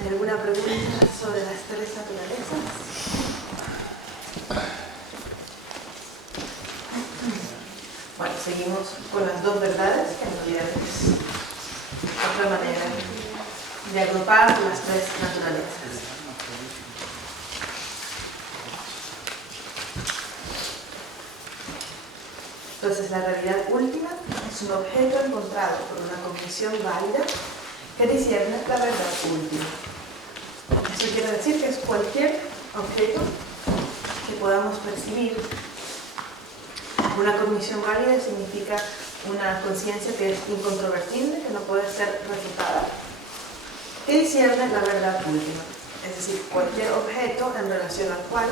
¿Hay alguna pregunta sobre las tres naturalezas? Bueno, seguimos con las dos verdades, que en realidad es otra manera de agrupar las tres naturalezas. Entonces, la realidad última es un objeto encontrado por una cognición válida que discierne la verdad última. Eso quiere decir que es cualquier objeto que podamos percibir. Una cognición válida significa una conciencia que es incontrovertible, que no puede ser refutada, que discierne la verdad última. Es decir, cualquier objeto en relación al cual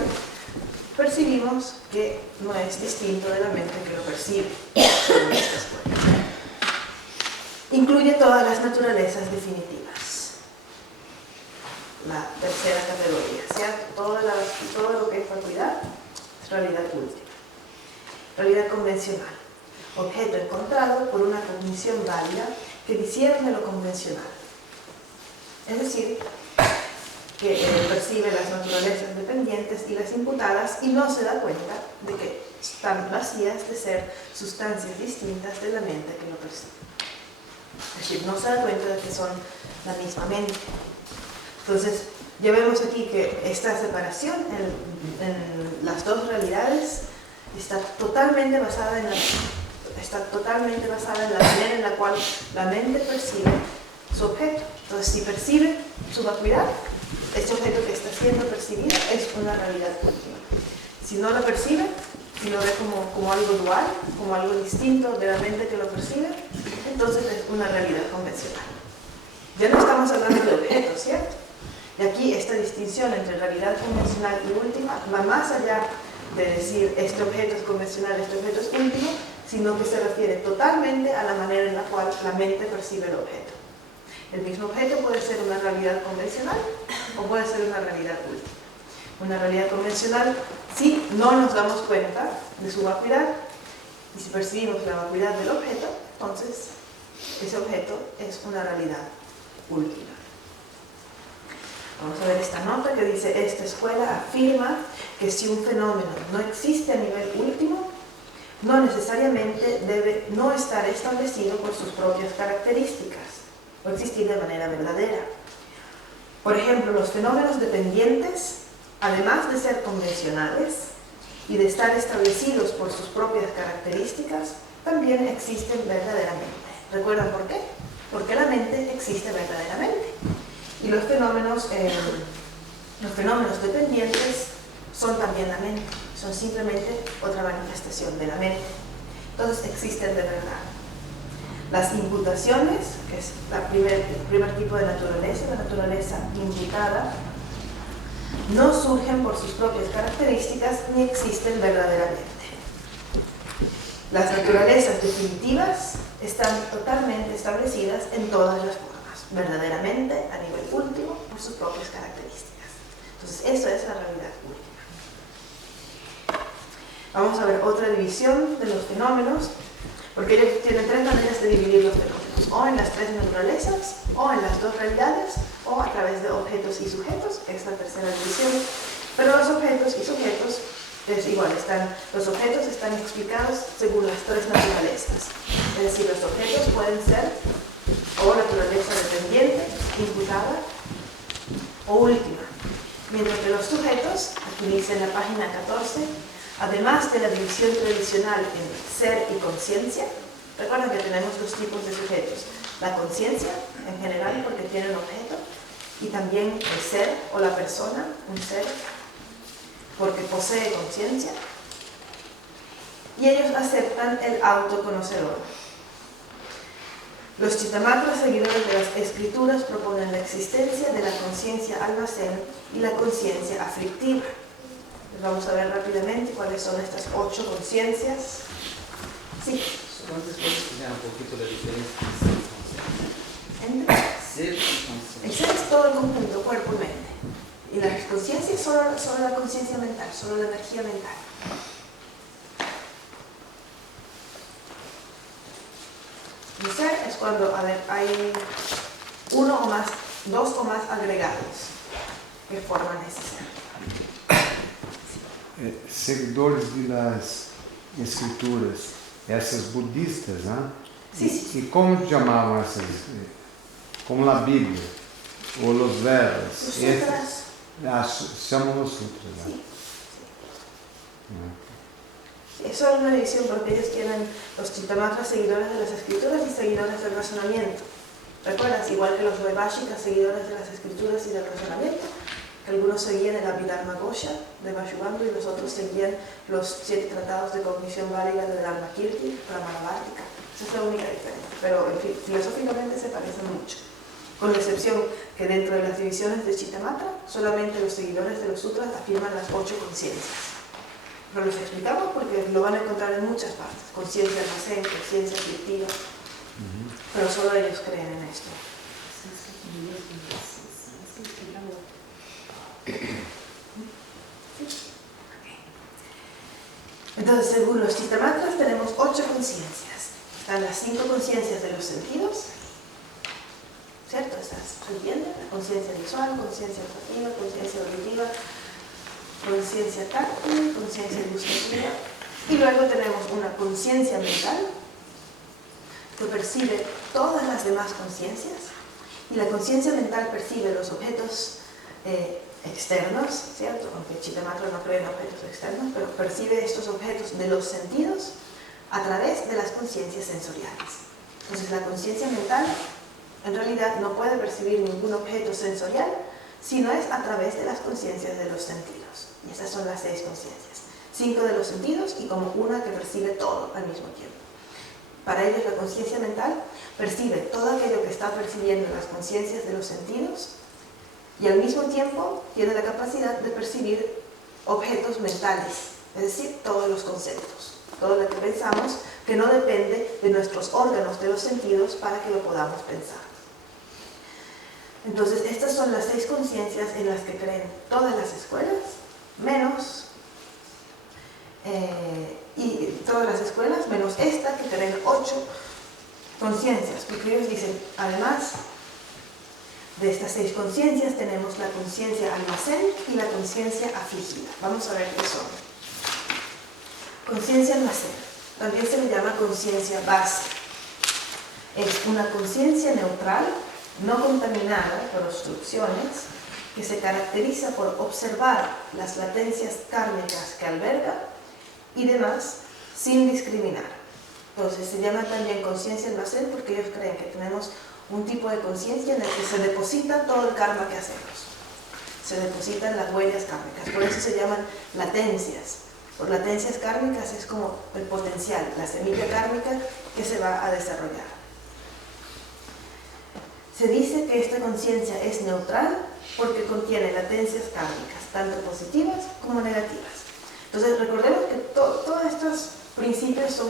percibimos que no es distinto de la mente que lo percibe. Incluye todas las naturalezas definitivas. La tercera categoría, ¿cierto? Todo lo que es vacuidad es realidad última. Realidad convencional. Objeto encontrado por una cognición válida que discierne lo convencional. Es decir, que percibe las naturalezas dependientes y las imputadas y no se da cuenta de que están vacías de ser sustancias distintas de la mente que lo percibe. Es decir, no se da cuenta de que son la misma mente. Entonces, ya vemos aquí que esta separación en las dos realidades está totalmente basada en la manera en la cual la mente percibe su objeto. Entonces, si percibe su vacuidad, este objeto que está siendo percibido es una realidad última. Si no la percibe, si lo ve como algo dual, como algo distinto de la mente que lo percibe, entonces es una realidad convencional. Ya no estamos hablando de objetos, ¿cierto? Y aquí esta distinción entre realidad convencional y última va más allá de decir este objeto es convencional, este objeto es último, sino que se refiere totalmente a la manera en la cual la mente percibe el objeto. El mismo objeto puede ser una realidad convencional o puede ser una realidad última. Una realidad convencional, si no nos damos cuenta de su vacuidad y si percibimos la vacuidad del objeto, entonces ese objeto es una realidad última. Vamos a ver esta nota que dice: esta escuela afirma que si un fenómeno no existe a nivel último, no necesariamente debe no estar establecido por sus propias características o existir de manera verdadera. Por ejemplo, los fenómenos dependientes, además de ser convencionales y de estar establecidos por sus propias características, también existen verdaderamente. ¿Recuerdan por qué? Porque la mente existe verdaderamente. Y los fenómenos dependientes son también la mente, son simplemente otra manifestación de la mente. Entonces existen de verdad. Las imputaciones, que es el primer tipo de naturaleza, la naturaleza imputada, no surgen por sus propias características ni existen verdaderamente. Las naturalezas definitivas están totalmente establecidas en todas las formas, verdaderamente, a nivel último, por sus propias características. Entonces, eso es la realidad última. Vamos a ver otra división de los fenómenos, porque ellos tienen tres maneras de dividir los fenómenos: o en las tres naturalezas, o en las dos realidades, o a través de objetos y sujetos, que es la tercera división. Pero los objetos y sujetos es igual, los objetos están explicados según las tres naturalezas. Es decir, los objetos pueden ser o naturaleza dependiente, imputada o última. Mientras que los sujetos, aquí dice en la página 14, además de la división tradicional en ser y conciencia, recuerden que tenemos dos tipos de sujetos: la conciencia, en general, porque tiene un objeto, y también el ser o la persona, un ser, porque posee conciencia, y ellos aceptan el autoconocedor. Los Chittamatras, seguidores de las escrituras, proponen la existencia de la conciencia almacén y la conciencia aflictiva. Vamos a ver rápidamente cuáles son estas 8 conciencias. Sí. Entonces, ¿puedes explicar un poquito la diferencia ¿Entre? ser y conciencia? El ser es todo el conjunto, cuerpo y mente. Y la conciencia es solo la conciencia mental, solo la energía mental. El ser es cuando hay uno o más dos o más agregados que forman ese ser. Seguidores de las escrituras, essas budistas, né? Sí, sí. E como chamavam essas? Como a Bíblia, ou os Vedas? Los sutras. Chamam os sutras, né? Sí. Es solo una división porque ellos tienen los Chitamatras seguidores de las escrituras y seguidores del razonamiento. ¿Recuerdas? Igual que los Vaibhashikas seguidores de las escrituras y del razonamiento, que algunos seguían el Abhidharma-ghosha de Vasubandhu y los otros seguían los 7 tratados de cognición válida de Dharmakirti, Pramanavartika. Esa es la única diferencia, pero en fin, filosóficamente se parecen mucho. Con la excepción que dentro de las divisiones de Chittamatra, solamente los seguidores de los sutras afirman las 8 conciencias. Pero los explicamos porque lo van a encontrar en muchas partes. Conciencia almacén, conciencia aflictiva. Pero solo ellos creen en esto. Entonces, según los Chittamatras, tenemos 8 conciencias. Están las 5 conciencias de los sentidos. ¿Cierto? ¿Se entiende? La conciencia visual, conciencia olfativa, conciencia auditiva, conciencia táctil, conciencia gustativa. Y luego tenemos una conciencia mental que percibe todas las demás conciencias. Y la conciencia mental percibe los objetos externos, ¿cierto? Aunque Chittamatra no cree en objetos externos, pero percibe estos objetos de los sentidos a través de las conciencias sensoriales. Entonces la conciencia mental en realidad no puede percibir ningún objeto sensorial si no es a través de las conciencias de los sentidos. Y esas son las 6 conciencias. 5 de los sentidos y como una que percibe todo al mismo tiempo. Para ellos la conciencia mental percibe todo aquello que está percibiendo las conciencias de los sentidos y al mismo tiempo tiene la capacidad de percibir objetos mentales, es decir, todos los conceptos, todo lo que pensamos que no depende de nuestros órganos de los sentidos para que lo podamos pensar. Entonces, estas son las 6 conciencias en las que creen todas las escuelas, menos esta que creen 8 conciencias, porque ellos dicen, además de estas 6 conciencias tenemos la conciencia almacén y la conciencia afligida. Vamos a ver qué son. Conciencia almacén, también se le llama conciencia base. Es una conciencia neutral, no contaminada por obstrucciones, que se caracteriza por observar las latencias kármicas que alberga y demás sin discriminar. Entonces se llama también conciencia almacén porque ellos creen que tenemos un tipo de conciencia en el que se deposita todo el karma que hacemos. Se depositan las huellas kármicas, por eso se llaman latencias. Por latencias kármicas es como el potencial, la semilla kármica que se va a desarrollar. Se dice que esta conciencia es neutral porque contiene latencias kármicas, tanto positivas como negativas. Entonces recordemos que todos estos principios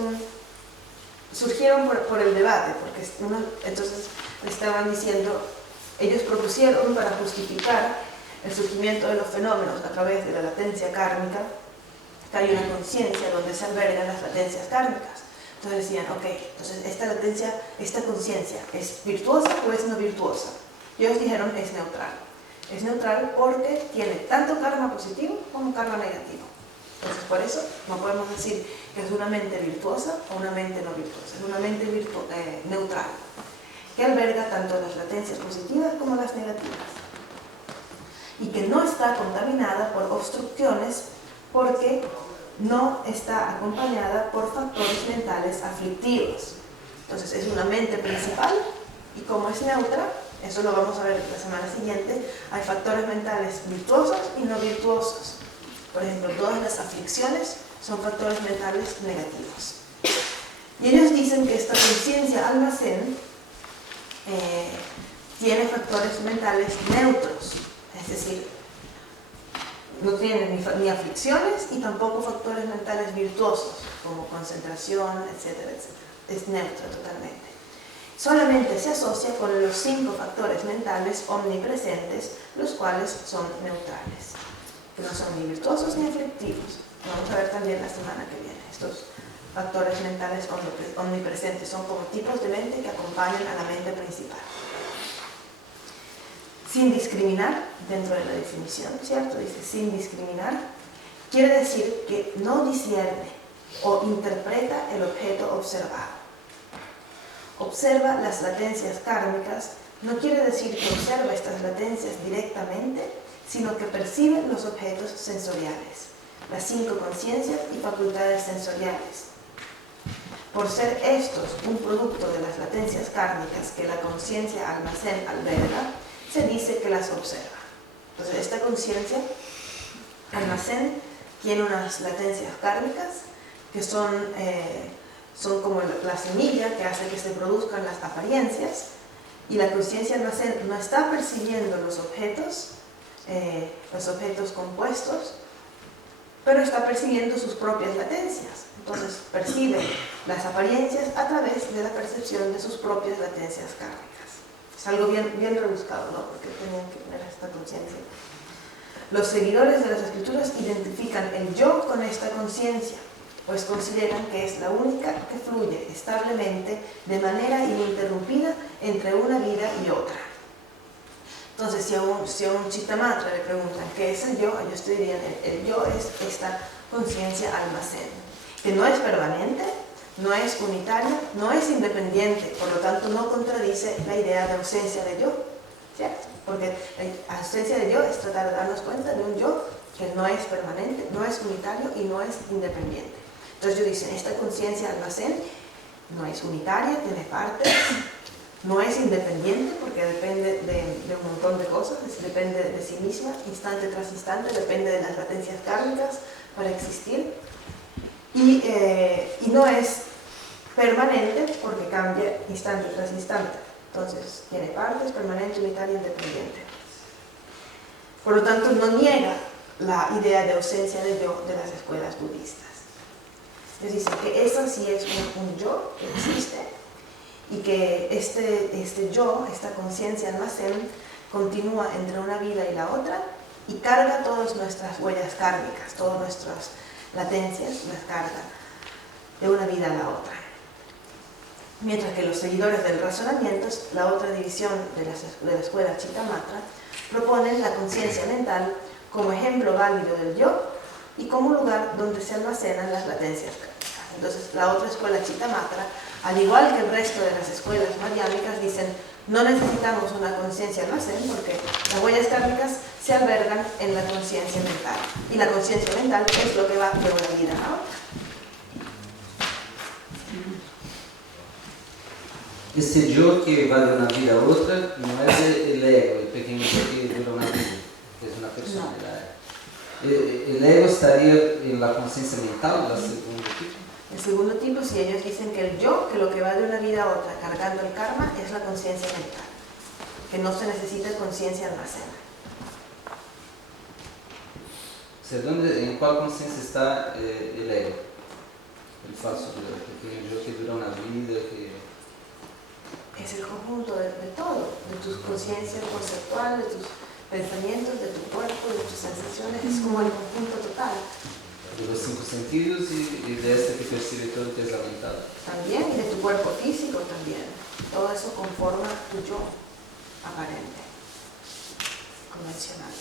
surgieron por el debate, porque entonces estaban diciendo, ellos propusieron para justificar el surgimiento de los fenómenos a través de la latencia kármica, que hay una conciencia donde se albergan las latencias kármicas. Entonces decían, ok, entonces esta conciencia, ¿es virtuosa o es no virtuosa? Y ellos dijeron, es neutral. Es neutral porque tiene tanto karma positivo como karma negativo. Entonces por eso no podemos decir que es una mente virtuosa o una mente no virtuosa. Es una mente neutral, que alberga tanto las latencias positivas como las negativas. Y que no está contaminada por obstrucciones porque no está acompañada por factores mentales aflictivos. Entonces es una mente principal y como es neutra, eso lo vamos a ver la semana siguiente, hay factores mentales virtuosos y no virtuosos. Por ejemplo, todas las aflicciones son factores mentales negativos. Y ellos dicen que esta conciencia almacén tiene factores mentales neutros, es decir, no tiene ni aflicciones y tampoco factores mentales virtuosos, como concentración, etcétera, etcétera. Es neutro totalmente. Solamente se asocia con los 5 factores mentales omnipresentes, los cuales son neutrales, que no son ni virtuosos ni aflictivos. Vamos a ver también la semana que viene. Estos factores mentales omnipresentes son como tipos de mente que acompañan a la mente principal. sin discriminar, dentro de la definición, ¿cierto? Dice sin discriminar, quiere decir que no discierne o interpreta el objeto observado. Observa las latencias kármicas no quiere decir que observa estas latencias directamente, sino que percibe los objetos sensoriales, las 5 conciencias y facultades sensoriales. Por ser estos un producto de las latencias kármicas que la conciencia almacén alberga, se dice que las observa. Entonces, esta conciencia almacén tiene unas latencias kármicas que son como la semilla que hace que se produzcan las apariencias, y la conciencia almacén no está percibiendo los objetos compuestos, pero está percibiendo sus propias latencias. Entonces percibe las apariencias a través de la percepción de sus propias latencias kármicas. Es algo bien rebuscado, ¿no? Porque tenían que tener esta conciencia. Los seguidores de las escrituras identifican el yo con esta conciencia, pues consideran que es la única que fluye establemente de manera ininterrumpida entre una vida y otra. Entonces, si a un Chittamatra le preguntan qué es el yo, ellos te dirían el yo es esta conciencia almacén, que no es permanente, no es unitaria, no es independiente, por lo tanto no contradice la idea de ausencia de yo, ¿cierto? Porque la ausencia de yo es tratar de darnos cuenta de un yo que no es permanente, no es unitario y no es independiente. Entonces ellos dicen, esta conciencia almacén no es unitaria, tiene partes, no es independiente porque depende de un montón de cosas, depende de sí misma, instante tras instante, depende de las latencias kármicas para existir, y no es permanente porque cambia instante tras instante. Entonces tiene partes, permanente, unitaria, independiente. Por lo tanto, no niega la idea de ausencia de yo de las escuelas budistas. Es decir, que eso sí es un yo que existe, y que este yo, esta conciencia almacén, continúa entre una vida y la otra y carga todas nuestras huellas kármicas, todas nuestras latencias, las carga de una vida a la otra. Mientras que los seguidores del razonamiento, la otra división de la escuela Chittamatra, proponen la conciencia mental como ejemplo válido del yo y como lugar donde se almacenan las latencias kármicas. Entonces, la otra escuela Chittamatra, al igual que el resto de las escuelas madhyámicas, dicen no necesitamos una conciencia almacén porque las huellas kármicas se albergan en la conciencia mental, y la conciencia mental es lo que va de una vida a otra. Esse yo que va de una vida a otra no es el ego, el pequeño yo que dura una vida, que es una personalidad. No. El ego estaría en la conciencia mental, la segundo tipo. El segundo tipo, si ellos dicen que el yo, que lo que va de una vida a otra cargando el karma, es la conciencia mental, que no se necesita conciencia almacén. O sea, ¿en cuál conciencia está el ego? El falso yo, el pequeño yo que dura una vida, que... Es el conjunto de todo, de tus conciencias conceptual, de tus pensamientos, de tu cuerpo, de tus sensaciones, es como el conjunto total. De los 5 sentidos y de este que percibe todo, que es la mental. También, y de tu cuerpo físico también. Todo eso conforma tu yo aparente, convencional.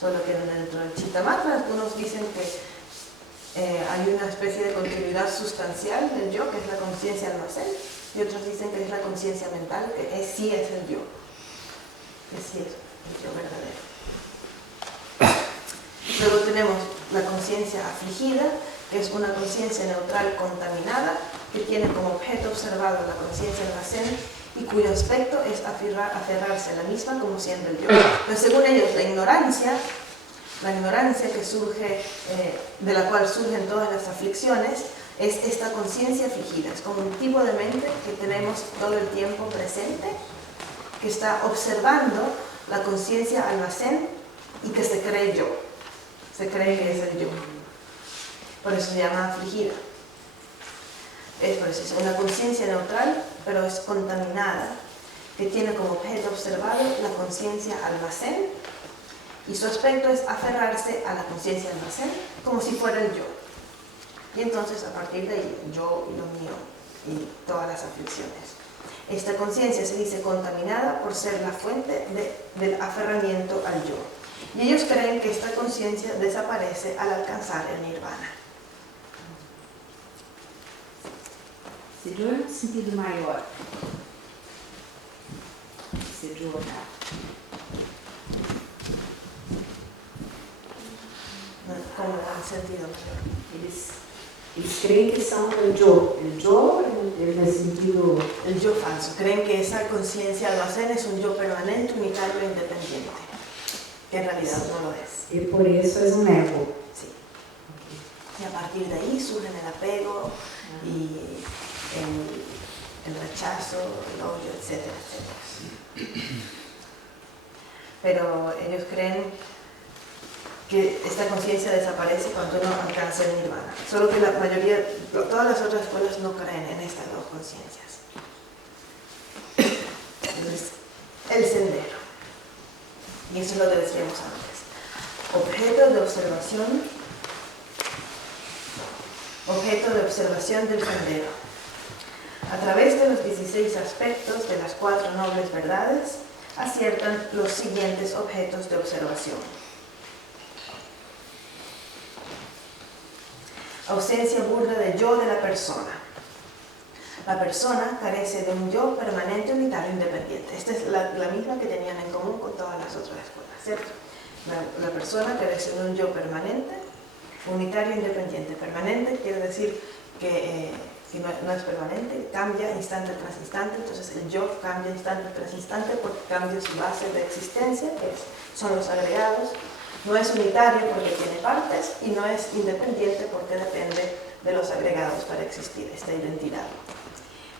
Solo que dentro del Chittamatra algunos dicen que hay una especie de continuidad sustancial del yo, que es la conciencia almacén, y otros dicen que es la conciencia mental, que sí es el yo, que sí es el yo verdadero. Luego tenemos la conciencia afligida, que es una conciencia neutral contaminada, que tiene como objeto observado la conciencia almacén y cuyo aspecto es aferrarse a la misma como siendo el yo. Pero según ellos, la ignorancia que surge, de la cual surgen todas las aflicciones, es esta conciencia afligida. Es como un tipo de mente que tenemos todo el tiempo presente, que está observando la conciencia almacén y que se cree yo. Se cree que es el yo. Por eso se llama afligida. Es por eso, es una conciencia neutral, pero es contaminada, que tiene como objeto observado la conciencia almacén, y su aspecto es aferrarse a la conciencia almacén como si fuera el yo. Y entonces, a partir de ahí, yo y lo mío, y todas las aflicciones. Esta conciencia se dice contaminada por ser la fuente del aferramiento al yo. Y ellos creen que esta conciencia desaparece al alcanzar el nirvana. Se yo en sentido maior, se yo olhar, Como en sentido mayor. eles creem que são o yo en el sentido El yo falso. Creen que esa conciencia almacén es un yo permanente, unitario e independiente. Que en realidad no lo es. e por isso é um ego. Sí. Y a partir de ahí surgen el apego y el rechazo, el odio, etcétera, etcétera. Pero ellos creen que esta conciencia desaparece cuando uno alcanza el nirvana. Solo que la mayoría, todas las otras escuelas no creen en estas dos conciencias. Entonces, el sendero. Y eso es lo que decíamos antes. Objeto de observación del sendero. A través de los 16 aspectos de las 4 nobles verdades, aciertan los siguientes objetos de observación. Ausencia burda de yo de la persona. La persona carece de un yo permanente, unitario, independiente. Esta es la misma que tenían en común con todas las otras escuelas, ¿cierto? La persona carece de un yo permanente, unitario, independiente. Permanente quiere decir que no es permanente, cambia instante tras instante, entonces el yo cambia instante tras instante porque cambia su base de existencia, que son los agregados. No es unitario porque tiene partes y no es independiente porque depende de los agregados para existir, esta identidad.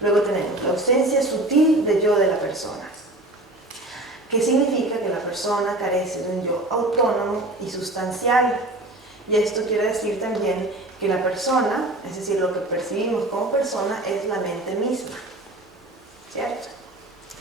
Luego tenemos la ausencia sutil de yo de la persona, que significa que la persona carece de un yo autónomo y sustancial. Y esto quiere decir también que la persona, es decir, lo que percibimos como persona, es la mente misma, ¿cierto?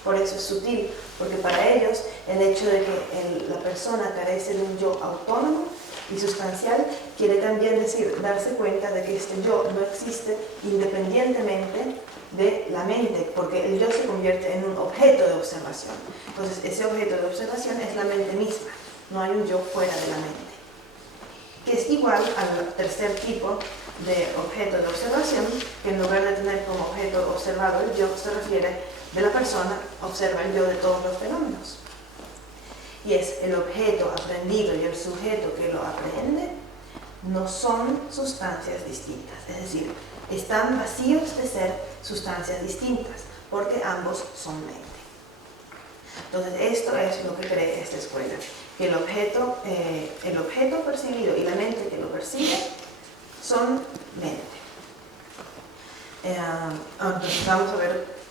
Por eso es sutil, porque para ellos el hecho de que la persona carece de un yo autónomo y sustancial quiere también decir darse cuenta de que este yo no existe independientemente de la mente, porque el yo se convierte en un objeto de observación. Entonces ese objeto de observación es la mente misma, no hay un yo fuera de la mente, que es igual al tercer tipo de objeto de observación, que en lugar de tener como objeto observado el yo, se refiere de la persona, observa el yo de todos los fenómenos. Y es el objeto aprendido y el sujeto que lo aprende no son sustancias distintas, es decir, están vacíos de ser sustancias distintas, porque ambos son mente. Entonces esto es lo que cree esta escuela, que el objeto percibido y la mente que lo percibe son mente. Entonces vamos a ver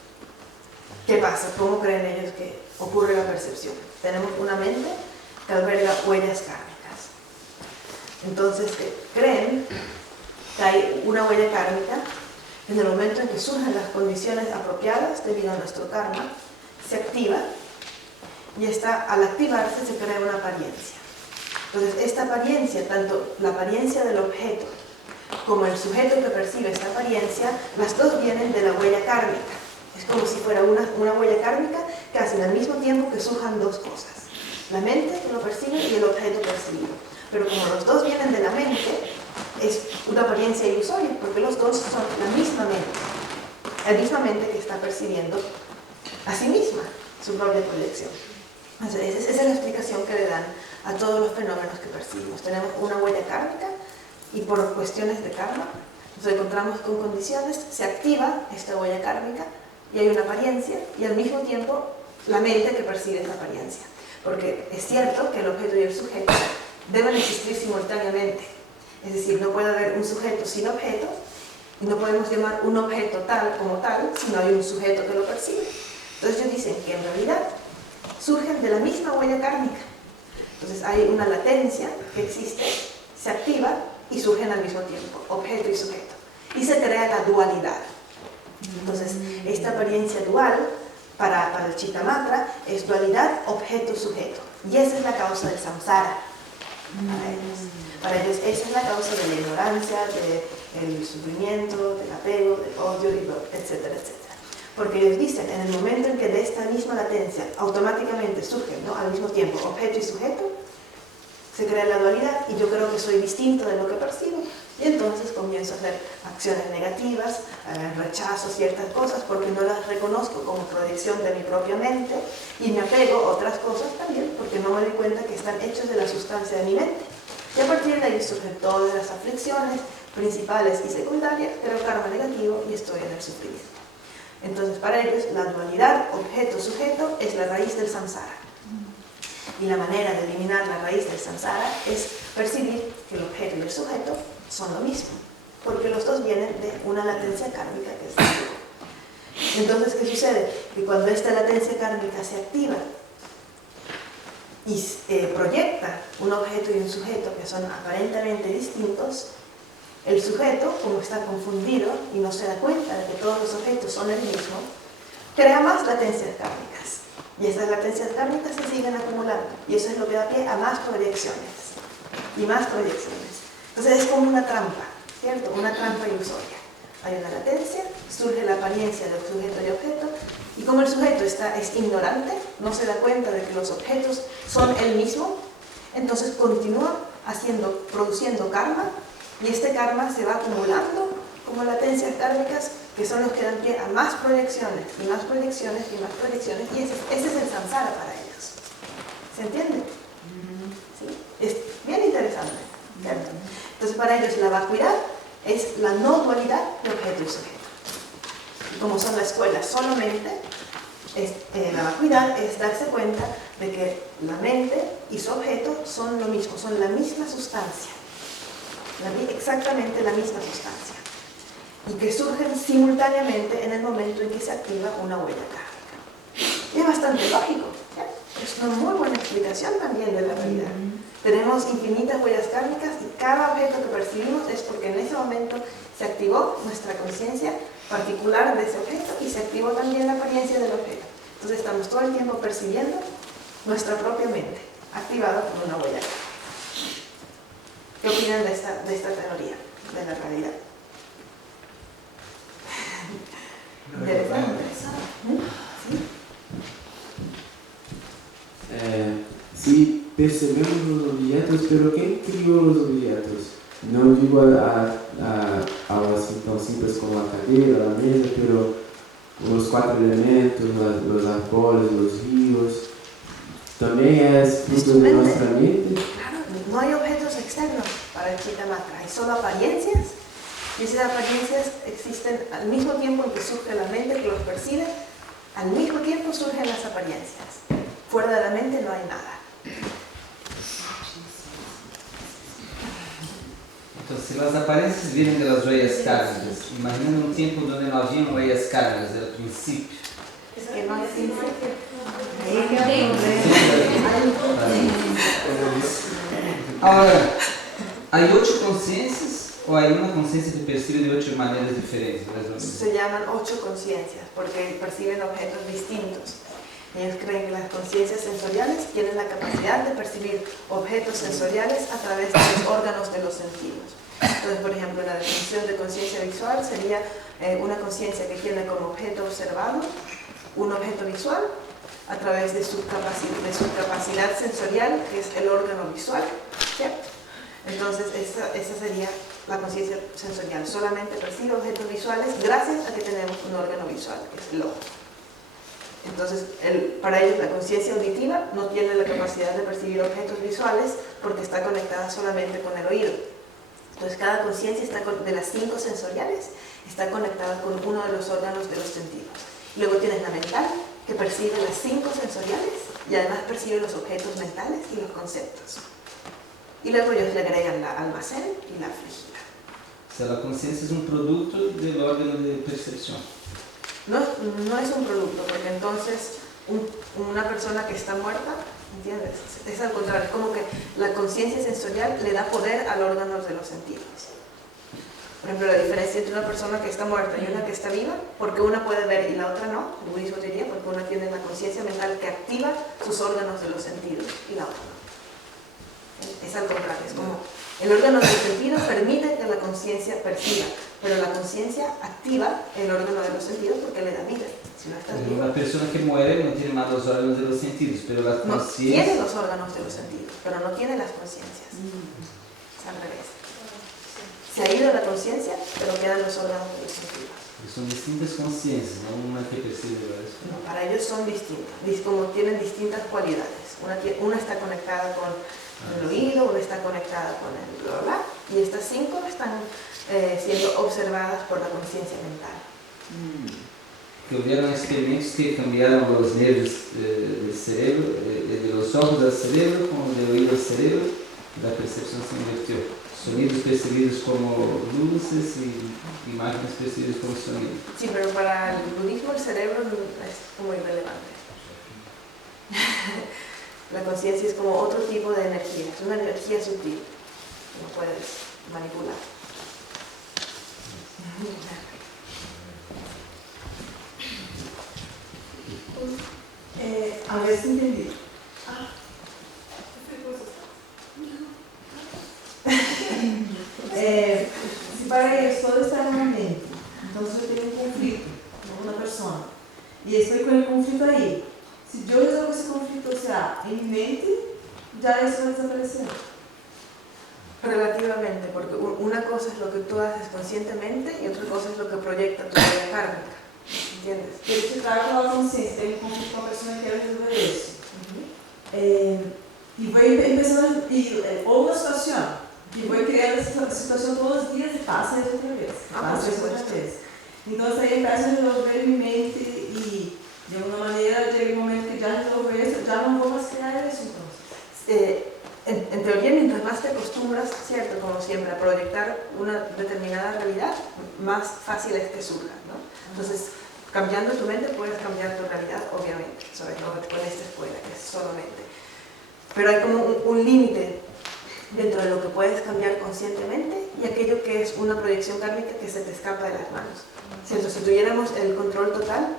qué pasa, cómo creen ellos que ocurre la percepción. Tenemos una mente que alberga huellas kármicas. Entonces creen que hay una huella kármica en el momento en que surgen las condiciones apropiadas debido a nuestro karma, se activa y al activarse se crea una apariencia. Entonces esta apariencia, tanto la apariencia del objeto como el sujeto que percibe esta apariencia, las dos vienen de la huella kármica. Es como si fuera una huella kármica que hacen al mismo tiempo que surjan dos cosas. La mente que lo percibe y el objeto percibido. Pero como los dos vienen de la mente, es una apariencia ilusoria, porque los dos son la misma mente. La misma mente que está percibiendo a sí misma su propia proyección. Entonces, esa es la explicación que le dan a todos los fenómenos que percibimos. Tenemos una huella kármica y por cuestiones de karma nos encontramos con condiciones, se activa esta huella kármica y hay una apariencia y al mismo tiempo la mente que percibe esa apariencia. Porque es cierto que el objeto y el sujeto deben existir simultáneamente. Es decir, no puede haber un sujeto sin objeto y no podemos llamar un objeto tal como tal si no hay un sujeto que lo percibe. Entonces ellos dicen que en realidad surgen de la misma huella kármica. Entonces hay una latencia que existe, se activa y surgen al mismo tiempo, objeto y sujeto. Y se crea la dualidad. Entonces, esta apariencia dual para el Chittamatra es dualidad objeto-sujeto. Y esa es la causa del samsara para ellos. Para ellos esa es la causa de la ignorancia, del sufrimiento, del apego, del odio, etcétera, etcétera. Porque ellos dicen, en el momento en que de esta misma latencia automáticamente surgen, ¿no?, al mismo tiempo objeto y sujeto, se crea la dualidad y yo creo que soy distinto de lo que percibo y entonces comienzo a hacer acciones negativas, rechazo ciertas cosas porque no las reconozco como proyección de mi propia mente y me apego a otras cosas también porque no me doy cuenta que están hechos de la sustancia de mi mente. Y a partir de ahí surgen todas las aflicciones principales y secundarias, creo karma negativo y estoy en el sufrimiento. Entonces para ellos la dualidad objeto-sujeto es la raíz del samsara. Y la manera de eliminar la raíz del samsara es percibir que el objeto y el sujeto son lo mismo, porque los dos vienen de una latencia kármica que es activa. Entonces, ¿qué sucede? Que cuando esta latencia kármica se activa y proyecta un objeto y un sujeto que son aparentemente distintos, el sujeto, como está confundido y no se da cuenta de que todos los objetos son el mismo, crea más latencias kármicas. Y esas latencias kármicas se siguen acumulando. Y eso es lo que da pie a más proyecciones. Y más proyecciones. Entonces es como una trampa, ¿cierto? Una trampa ilusoria. Hay una latencia, surge la apariencia del sujeto y objeto, y como el sujeto es ignorante, no se da cuenta de que los objetos son el mismo, entonces continúa produciendo karma, y este karma se va acumulando como latencias kármicas que son los que dan pie a más proyecciones, y más proyecciones, y más proyecciones, y ese es el samsara para ellos. ¿Se entiende? ¿Sí? Es bien interesante, ¿cierto? Entonces para ellos la vacuidad es la no dualidad de objeto y sujeto. Y como son la escuela solamente, la vacuidad es darse cuenta de que la mente y su objeto son lo mismo, son la misma sustancia, exactamente la misma sustancia, y que surgen simultáneamente en el momento en que se activa una huella kármica. Y es bastante lógico, ¿ya? Es una muy buena explicación también de la realidad. Tenemos infinitas huellas kármicas y cada objeto que percibimos es porque en ese momento se activó nuestra conciencia particular de ese objeto y se activó también la apariencia del objeto. Entonces estamos todo el tiempo percibiendo nuestra propia mente, activada por una huella kármica. ¿Qué opinan de esta teoría de la realidad? Interesante. Sí, percebemos los objetos, pero ¿quién crió los objetos? No digo algo así tan simples como la cadeira, la mesa, pero los 4 elementos, los árboles, los ríos, también es fruto de nuestra mente. Claro, no hay objetos externos para el Chittamatra, hay solo apariencias, y esas apariencias existen al mismo tiempo en que surge la mente que los percibe, al mismo tiempo surgen las apariencias. Fuera de la mente no hay nada. Entonces, si las apariencias vienen de las huellas kármicas, imagina un tiempo donde no había huellas kármicas del principio. Es que no existe. Ahora, ¿hay 8 conciencias o hay una conciencia que percibe de 8 maneras diferentes? Más o menos? Se llaman 8 conciencias porque perciben objetos distintos. Ellos creen que las conciencias sensoriales tienen la capacidad de percibir objetos sensoriales a través de los órganos de los sentidos. Entonces, por ejemplo, la definición de conciencia visual sería una conciencia que tiene como objeto observado un objeto visual a través de su capacidad sensorial, que es el órgano visual, ¿cierto? Entonces, esa sería la conciencia sensorial. Solamente percibe objetos visuales gracias a que tenemos un órgano visual, que es el ojo. Entonces, para ellos la conciencia auditiva no tiene la capacidad de percibir objetos visuales porque está conectada solamente con el oído. Entonces, cada conciencia de las 5 sensoriales está conectada con uno de los órganos de los sentidos. Luego tienes la mental, que percibe las 5 sensoriales y además percibe los objetos mentales y los conceptos. Y luego ellos le agregan la almacén y la afligida. O sea, la conciencia es un producto del órgano de percepción. No es un producto, porque entonces una persona que está muerta, ¿entiendes? Es al contrario, es como que la conciencia sensorial le da poder al órgano de los sentidos. Por ejemplo, la diferencia entre una persona que está muerta y una que está viva, porque una puede ver y la otra no, el budismo diría, porque una tiene la conciencia mental que activa sus órganos de los sentidos y la otra no. Es al contrario, es como el órgano del sentido permite que la conciencia perciba, Pero la conciencia activa el órgano de los sentidos porque le da vida. Si no estás vivo, Una persona que muere no tiene más los órganos de los sentidos, pero la no tiene conciencia... los órganos de los sentidos, pero no tiene las conciencias. Es al revés. Se ha ido la conciencia, pero quedan los órganos de los sentidos. Son distintas conciencias, no una que percibe eso. No, para ellos son distintos, como tienen distintas cualidades. Una está conectada con el oído, una está conectada con el bla bla, y estas 5 están siendo observadas por la conciencia mental. Que hubieron experimentos que cambiaron los nervios del cerebro, de los ojos al cerebro, como del oído al cerebro, y la percepción se invirtió. Sonidos percibidos como luces y imágenes percibidas como sonidos. Sí, pero para el budismo el cerebro es como irrelevante. La conciencia es como otro tipo de energía, es una energía sutil, que no puedes manipular. A ver si entendí. Si para ellos todo está en la mente, entonces yo tengo un conflicto con una persona y estoy con el conflicto ahí. Si yo resuelvo ese conflicto, o sea, en mi mente, ya eso va a desaparecer. Relativamente, porque una cosa es lo que tú haces conscientemente y otra cosa es lo que proyecta tu vida kármica. ¿Entiendes? Pero si trago la conciencia, tengo un conflicto con una persona que quiere resolver eso. Y voy empezando, o una situación. Y voy creando esa situación todos los días y pasa eso otra vez. Pasa eso otra vez. Entonces ahí empiezo a resolver en mi mente y de alguna manera llega un momento que ya resolvo eso, ya no voy más crear eso entonces. En teoría, mientras más te acostumbras, cierto, como siempre, a proyectar una determinada realidad, más fácil es que surja, ¿no? Entonces, cambiando tu mente puedes cambiar tu realidad, obviamente, sobre todo con esta escuela, que es solo mente. Pero hay como un límite dentro de lo que puedes cambiar conscientemente y aquello que es una proyección kármica que se te escapa de las manos. ¿Cierto? Si tuviéramos el control total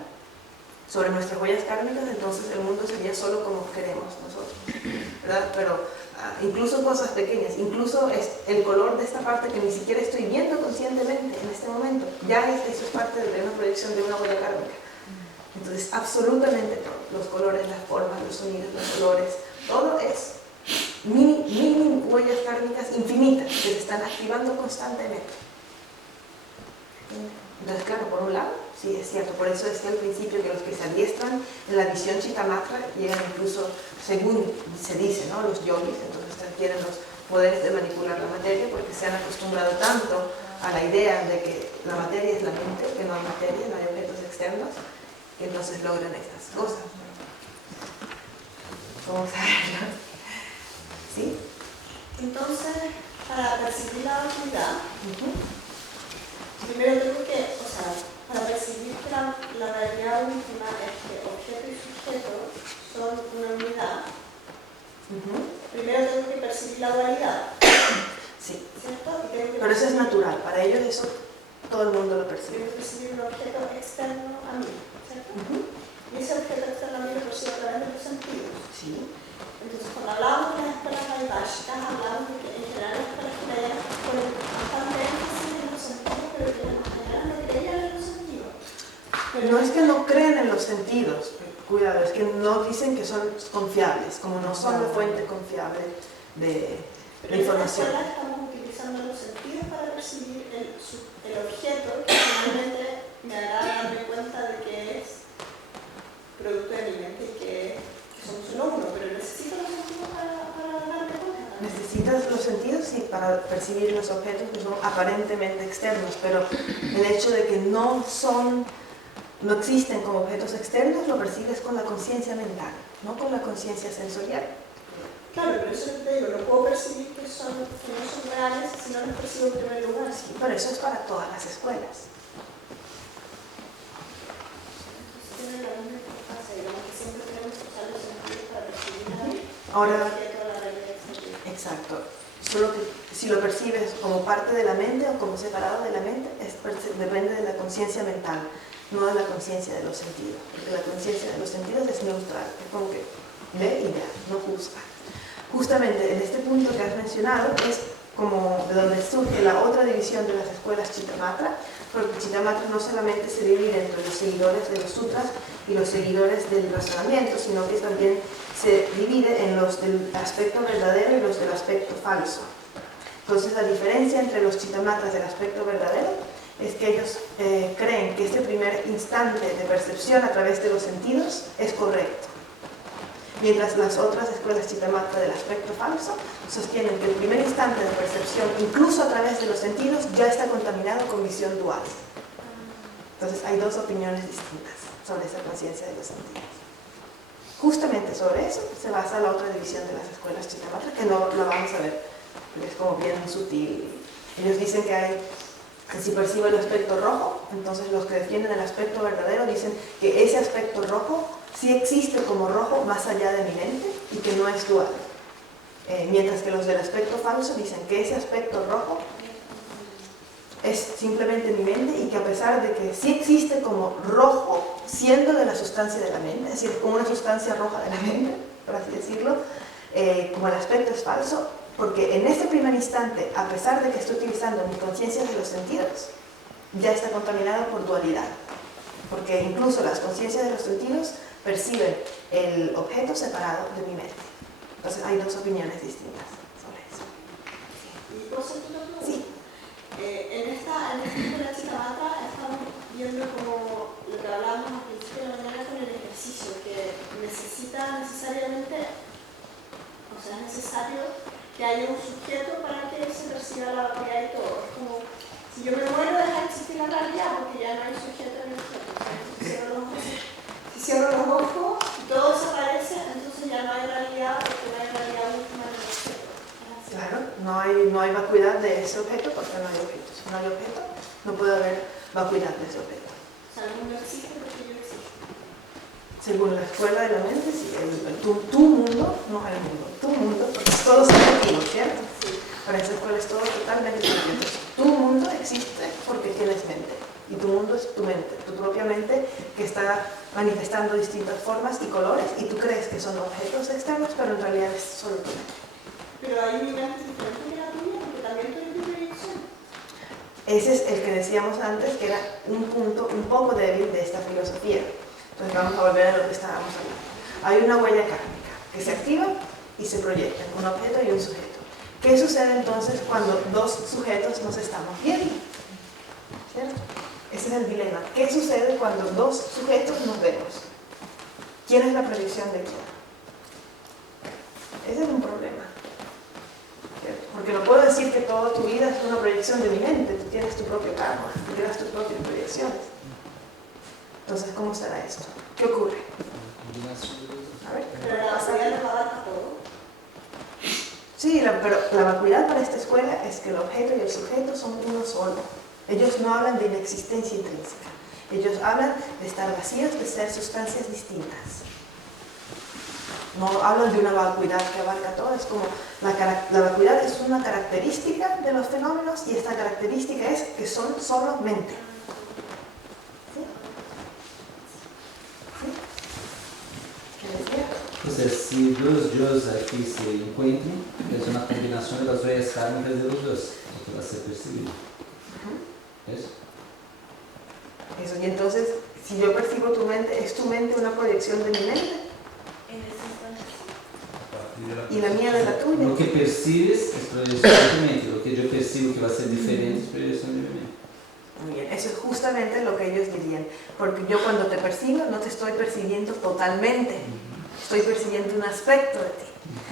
sobre nuestras huellas kármicas, entonces el mundo sería solo como queremos nosotros, ¿verdad? Pero incluso cosas pequeñas, incluso es el color de esta parte que ni siquiera estoy viendo conscientemente en este momento, ya eso es parte de una proyección de una huella kármica. Entonces, absolutamente todo, los colores, las formas, los sonidos, los olores, todo es mini huellas kármicas infinitas que se están activando constantemente. Entonces, claro, por un lado, sí es cierto, por eso decía al principio que los que se adiestran en la visión Chittamatra llegan incluso, según se dice, ¿no? Los yogis, entonces tienen los poderes de manipular la materia porque se han acostumbrado tanto a la idea de que la materia es la mente, que no hay materia, no hay objetos externos, que entonces logran estas cosas. ¿Cómo saberlo? ¿Sí? Entonces, para percibir la unidad, primero tengo que, o sea, para percibir que la realidad última es que objeto y sujeto son una unidad, primero tengo que percibir la dualidad. Sí. ¿Cierto? Y tengo que Pero eso es natural, para ellos eso todo el mundo lo tengo percibe. que percibir un objeto externo a mí, ¿cierto? Y ese objeto externo a mí lo percibo a través de los sentidos. Sí. Entonces, cuando hablamos de las escuelas vaibhashicas, hablamos de que en general las escuelas tibetanas ponen bastante énfasis en los sentidos, pero que en general no creían en los sentidos. Pero no es que no creen en los sentidos, cuidado, es que no dicen que son confiables, como no son la fuente confiable de información. En la escuela estamos utilizando los sentidos para percibir el objeto, que finalmente me hará darme cuenta de que es producto de mi mente y que somos uno, pero necesito los sentidos para darme cuenta. Necesitas los sentidos, sí, para percibir los objetos que son aparentemente externos, pero el hecho de que no existen como objetos externos lo percibes con la conciencia mental, no con la conciencia sensorial. Claro, pero eso te digo, no puedo percibir que no son reales si no los percibo en primer lugar. Sí, pero eso es para todas las escuelas. Entonces tiene la misma importancia, digamos que siempre tenemos que usar los sentidos para percibir Ahora, la realidad exterior. exacto. Solo que si lo percibes como parte de la mente o como separado de la mente, depende de la conciencia mental, no de la conciencia de los sentidos. Porque la conciencia de los sentidos es neutral, es como que ve y ya, no juzga. Justamente en este punto que has mencionado es como de donde surge la otra división de las escuelas Chittamatra, porque Chittamatra no solamente se divide entre los seguidores de los sutras y los seguidores del razonamiento, sino que también se divide en los del aspecto verdadero y los del aspecto falso. Entonces la diferencia entre los Chittamatras del aspecto verdadero es que ellos creen que este primer instante de percepción a través de los sentidos es correcto, mientras las otras escuelas Chittamatra del aspecto falso sostienen que el primer instante de percepción, incluso a través de los sentidos, ya está contaminado con visión dual. Entonces hay dos opiniones distintas sobre esa conciencia de los sentidos. Justamente sobre eso se basa la otra división de las escuelas Chittamatra, que no la vamos a ver, porque es como bien sutil. Ellos dicen que si percibe el aspecto rojo, entonces los que defienden el aspecto verdadero dicen que ese aspecto rojo sí existe como rojo más allá de mi mente y que no es dual. Mientras que los del aspecto falso dicen que ese aspecto rojo es simplemente mi mente y que a pesar de que sí existe como rojo, siendo de la sustancia de la mente, es decir, como una sustancia roja de la mente, por así decirlo, como el aspecto es falso, porque en ese primer instante, a pesar de que estoy utilizando mi conciencia de los sentidos, ya está contaminado por dualidad, porque incluso las conciencias de los sentidos perciben el objeto separado de mi mente. Entonces hay dos opiniones distintas sobre eso. ¿Y puedo hacer una pregunta? Sí. En esta escuela Chittamatra estamos viendo como lo que hablábamos al principio de la mañana con el ejercicio, que necesita necesariamente, o sea, es necesario que haya un sujeto para que se perciba la vacuidad y todo. Es como, si yo me muero, deja de existir la realidad porque ya no hay sujeto en el objeto. O sea, si cierro los ojos y todo desaparece, entonces ya no hay realidad porque no hay realidad última del objeto. Claro, no hay vacuidad de ese objeto porque no hay objeto. Si no hay objeto, no puede haber vacuidad de ese objeto. O sea, el mundo existe porque yo existo. Según la escuela de la mente, sí, tu mundo, no el mundo, tu mundo, porque todo es subjetivo, ¿cierto? Sí. Para esa escuela es todo totalmente subjetivo. Tu mundo existe porque tienes mente, y tu mundo es tu mente, tu propia mente que está manifestando distintas formas y colores, y tú crees que son objetos externos, pero en realidad es solo tu mente. Pero hay un mente diferente que la tuya, porque también tú eres de proyección. Ese es el que decíamos antes, que era un punto un poco débil de esta filosofía. Entonces vamos a volver a lo que estábamos hablando. Hay una huella kármica que se activa y se proyecta, un objeto y un sujeto. ¿Qué sucede entonces cuando dos sujetos nos estamos viendo? ¿Cierto? Ese es el dilema. ¿Qué sucede cuando dos sujetos nos vemos? ¿Quién es la proyección de quién? Ese es un problema. ¿Cierto? Porque no puedo decir que toda tu vida es una proyección de mi mente. Tú tienes tu propio karma, tú tienes tus propias proyecciones. Entonces, ¿cómo será esto? ¿Qué ocurre? A ver, Pero la vacuidad no abarca todo. sí, pero la vacuidad para esta escuela es que el objeto y el sujeto son uno solo. Ellos no hablan de inexistencia intrínseca. Ellos hablan de estar vacíos, de ser sustancias distintas. No hablan de una vacuidad que abarca todo. Es como la vacuidad es una característica de los fenómenos y esta característica es que son solo mente. Entonces, si dos yos aquí se encuentran, es una combinación de las huellas kármicas de los dos, lo que va a ser percibido. ¿Eso? Eso, y entonces, si yo percibo tu mente, ¿es tu mente una proyección de mi mente? Y la mía de la tuya. Lo que percibes es proyección de tu mente, lo que yo percibo que va a ser diferente es proyección de mi mente. Muy bien, eso es justamente lo que ellos dirían, porque yo cuando te percibo no te estoy percibiendo totalmente, estoy percibiendo un aspecto de ti.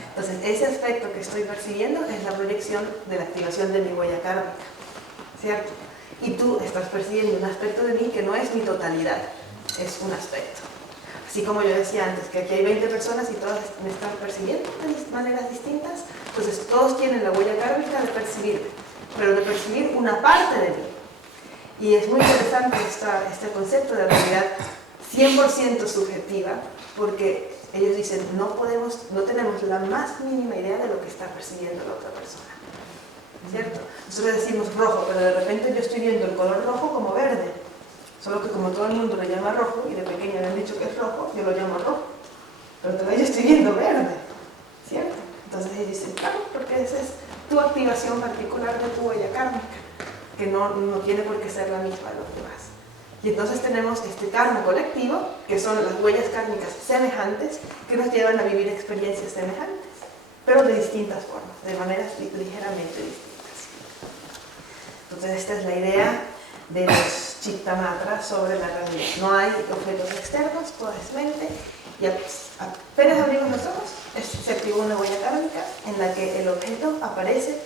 Entonces, ese aspecto que estoy percibiendo es la proyección de la activación de mi huella kármica, ¿cierto? Y tú estás percibiendo un aspecto de mí que no es mi totalidad, es un aspecto. Así como yo decía antes, que aquí hay 20 personas y todas me están percibiendo de maneras distintas, entonces todos tienen la huella kármica de percibirme, pero de percibir una parte de mí. Y es muy interesante este concepto de realidad 100% subjetiva, porque ellos dicen, no tenemos la más mínima idea de lo que está percibiendo la otra persona. ¿Cierto? Nosotros decimos rojo, pero de repente yo estoy viendo el color rojo como verde. Solo que como todo el mundo lo llama rojo, y de pequeño me han dicho que es rojo, yo lo llamo rojo. Pero todavía yo estoy viendo verde. ¿Cierto? Entonces ellos dicen, claro, porque ese es tu activación particular de tu huella kármica, que no tiene por qué ser la misma de los demás. Y entonces tenemos este karma colectivo, que son las huellas kármicas semejantes, que nos llevan a vivir experiencias semejantes, pero de distintas formas, de maneras ligeramente distintas. Entonces esta es la idea de los Chitta Matras sobre la realidad. No hay objetos externos, todo es mente, y apenas abrimos los ojos, se activa una huella kármica en la que el objeto aparece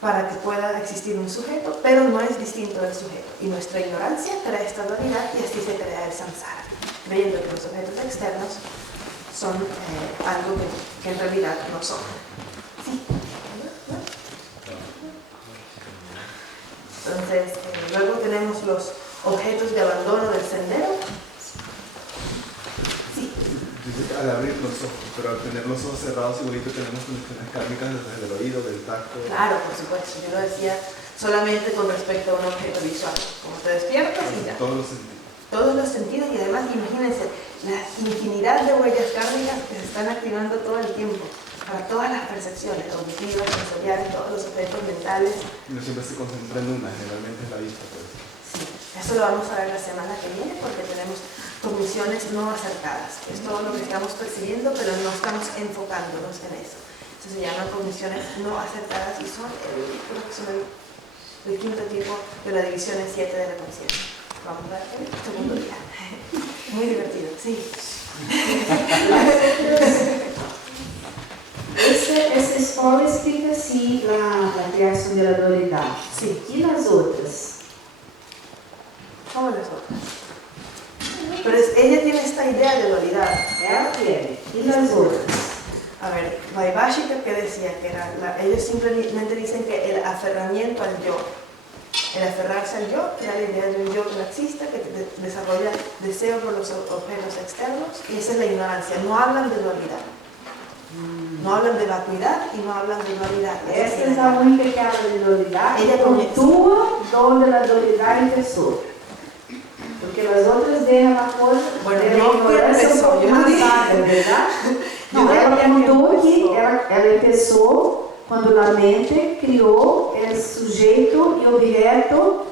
para que pueda existir un sujeto, pero no es distinto del sujeto. Y nuestra ignorancia crea esta dualidad y así se crea el samsara, creyendo que los objetos externos son algo que en realidad no son. Sí. Entonces, luego tenemos los objetos de abandono del sendero. Sí. Dice que al abrir los ojos, pero al tener los ojos cerrados igualito tenemos conexiones kármicas desde el oído, del tacto. Claro, por supuesto. Yo lo decía solamente con respecto a un objeto visual. Como te despiertas y ya. Todos los sentidos. Todos los sentidos, y además imagínense la infinidad de huellas kármicas que se están activando todo el tiempo para todas las percepciones, auditivas, sensoriales, todos los objetos mentales. No siempre se concentra en una, generalmente es la vista. Pues. Sí, eso lo vamos a ver la semana que viene porque tenemos cogniciones no acertadas. Es todo lo que estamos percibiendo, pero no estamos enfocándonos en eso. Eso se llaman cogniciones no acertadas y son el quinto tipo de la división en 7 de la conciencia. Vamos a ver el segundo día. Muy divertido, sí. Essa escola explica sí la creación de la dualidad. Sí. ¿Y las otras? ¿Cómo las otras? Pero ella tiene esta idea de dualidad. Ela tiene. ¿Y las otras? A ver, Vaibhashika, que decía que ellos simplemente dicen que el aferramiento al yo, el aferrarse al yo, era la idea de un yo que no existe, que desarrolla deseo por los objetos externos, y esa es la ignorancia. No hablan de dualidad. No hablan de vacuidad y no hablan de dualidad. Essa é a única que habla de dualidad. Ella Ella actúa donde la dualidad empezó. Porque las otras dejan la cosa Bueno, de la no ignorancia empezó, un poco yo no más dije. vaga, ¿verdad? No, ela contou que ela empezou quando a mente criou el sujeito y objeto.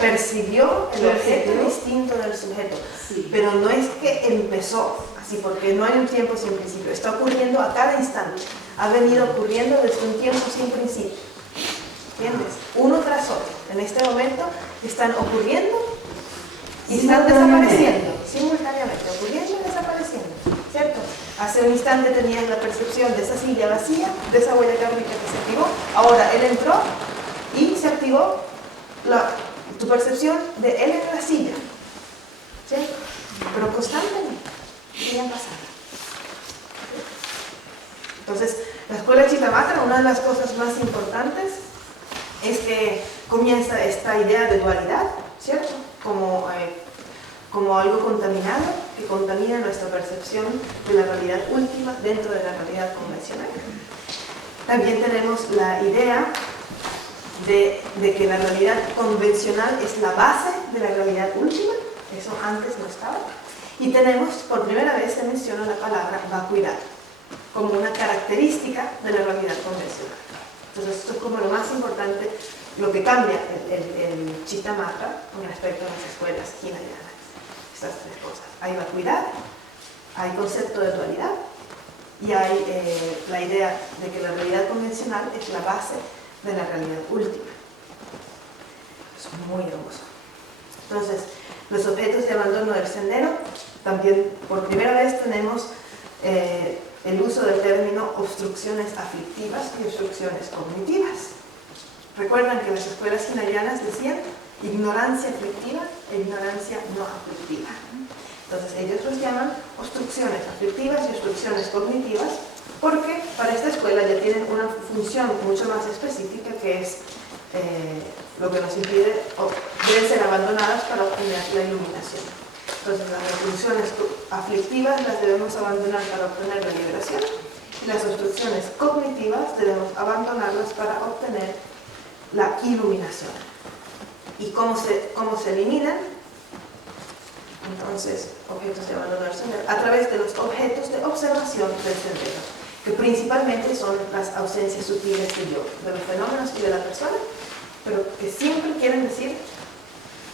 Percibió el objeto distinto del sujeto. Sí. Pero no es que empezó así, porque no hay un tiempo sin principio. Está ocurriendo a cada instante. Ha venido ocurriendo desde un tiempo sin principio. ¿Entiendes? Uno tras otro. En este momento están ocurriendo y están desapareciendo. Simultáneamente. Ocurriendo y desapareciendo. ¿Cierto? Hace un instante tenías la percepción de esa silla vacía, de esa huella kármica que se activó. Ahora él entró y se activó tu percepción de él en la silla. ¿Cierto? Pero constantemente. Siguen pasando. Entonces, la escuela Chitta Matra, una de las cosas más importantes es que comienza esta idea de dualidad, ¿cierto? Como algo contaminado, que contamina nuestra percepción de la realidad última dentro de la realidad convencional. También tenemos la idea de que la realidad convencional es la base de la realidad última, eso antes no estaba. Y tenemos, por primera vez se menciona la palabra vacuidad como una característica de la realidad convencional. Entonces esto es como lo más importante, lo que cambia el Chitta Matra con respecto a las escuelas hinayanas. Estas tres cosas. Hay vacuidad, hay concepto de dualidad y hay la idea de que la realidad convencional es la base de la realidad última. Es muy hermoso. Entonces, los objetos de abandono del sendero, también por primera vez tenemos el uso del término obstrucciones aflictivas y obstrucciones cognitivas. Recuerdan que las escuelas hinayanas decían ignorancia aflictiva e ignorancia no aflictiva. Entonces ellos los llaman obstrucciones aflictivas y obstrucciones cognitivas porque para esta escuela ya tienen una función mucho más específica que es lo que nos impide o deben ser abandonadas para obtener la iluminación. Entonces las funciones aflictivas las debemos abandonar para obtener la liberación y las obstrucciones cognitivas debemos abandonarlas para obtener la iluminación. ¿Y cómo se eliminan? Entonces, objetos de abandono del sendero, a través de los objetos de observación del sendero. que principalmente son las ausencias sutiles de yo, de los fenómenos y de la persona, pero que siempre quieren decir,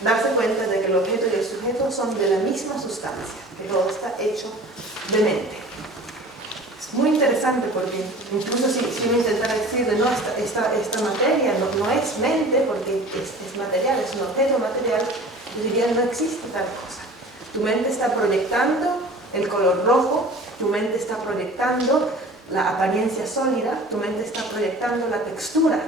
darse cuenta de que el objeto y el sujeto son de la misma sustancia, que todo está hecho de mente. Es muy interesante porque incluso si uno intentara decirle, no, esta materia no es mente porque es material, es un objeto material, yo diría, no existe tal cosa. Tu mente está proyectando el color rojo, tu mente está proyectando la apariencia sólida, tu mente está proyectando la textura.